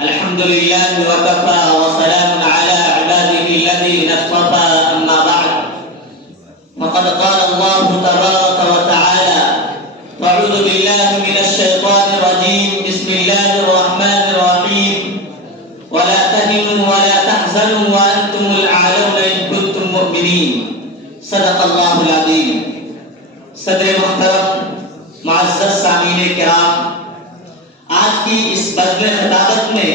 الحمد لله وكفى وسلام على عباده الذين اصطفى أما بعد فقد قال الله تبارك وتعالى أعوذ بالله من الشيطان الرجيم بسم الله الرحمن الرحيم ولا تهنوا ولا تحزنوا وأنتم الأعلون إن كنتم مؤمنين صدق الله العظيم. صدر محترم معزز سامعین کرام، آج کی اس بزم خطابت میں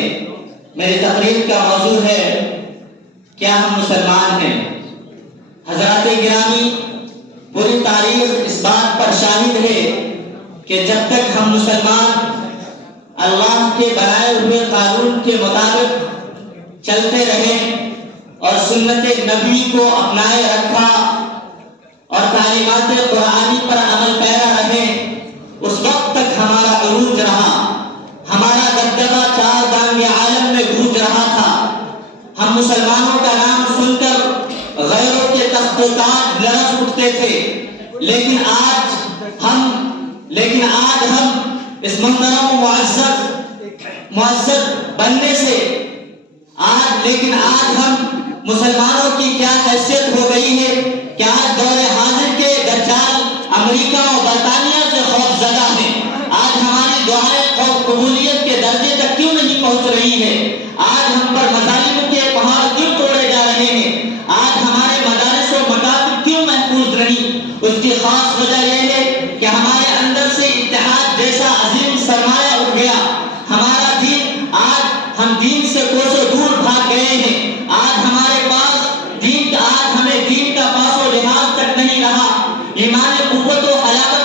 میری تقریر کا موضوع ہے کیا ہم مسلمان ہیں؟ حضرات گرامی، پوری تاریخ اس بات پر شاہد ہے کہ جب تک ہم مسلمان اللہ کے بنائے ہوئے قانون کے مطابق چلتے رہے اور سنت نبی کو اپنائے رکھا اور تعلیمات قرآنی پر عمل پیرا رہے، اس وقت تک ہمارا عروج رہا، ہمارا دبدبہ چار دانگ عالم میں گونج رہا تھا. ہم مسلمانوں کا نام سن کر غیروں کے تخت و تاج لرز اٹھتے تھے، لیکن آج ہم اس محترم معزز بننے سے آج ہم مسلمانوں کی کیا حیثیت ہو گئی ہے کہ آج دور حاضر کے دجال امریکہ اور برطانیہ سے خوف زدہ ہیں. آج ہماری دعائیں قبولیت کے درجے تک کیوں نہیں پہنچ رہی ہے؟ آج ہم پر مظالم کے پہاڑ کیوں توڑے جا رہے ہیں؟ آج ہمارے مدارس و مکاتب کیوں محفوظ نہیں؟ اس کی خاص وجہ یہ ہے کہ ہمارے اندر سے اتحاد جیسا عظیم سرمایہ اٹھ گیا. ہمارا دین، آج ہم دین سے کوسوں دور بھاگ گئے ہیں. آج ہمارے پاس ہمیں دین کا پاس و لحاظ تک نہیں رہا. ایمان قوت و حیات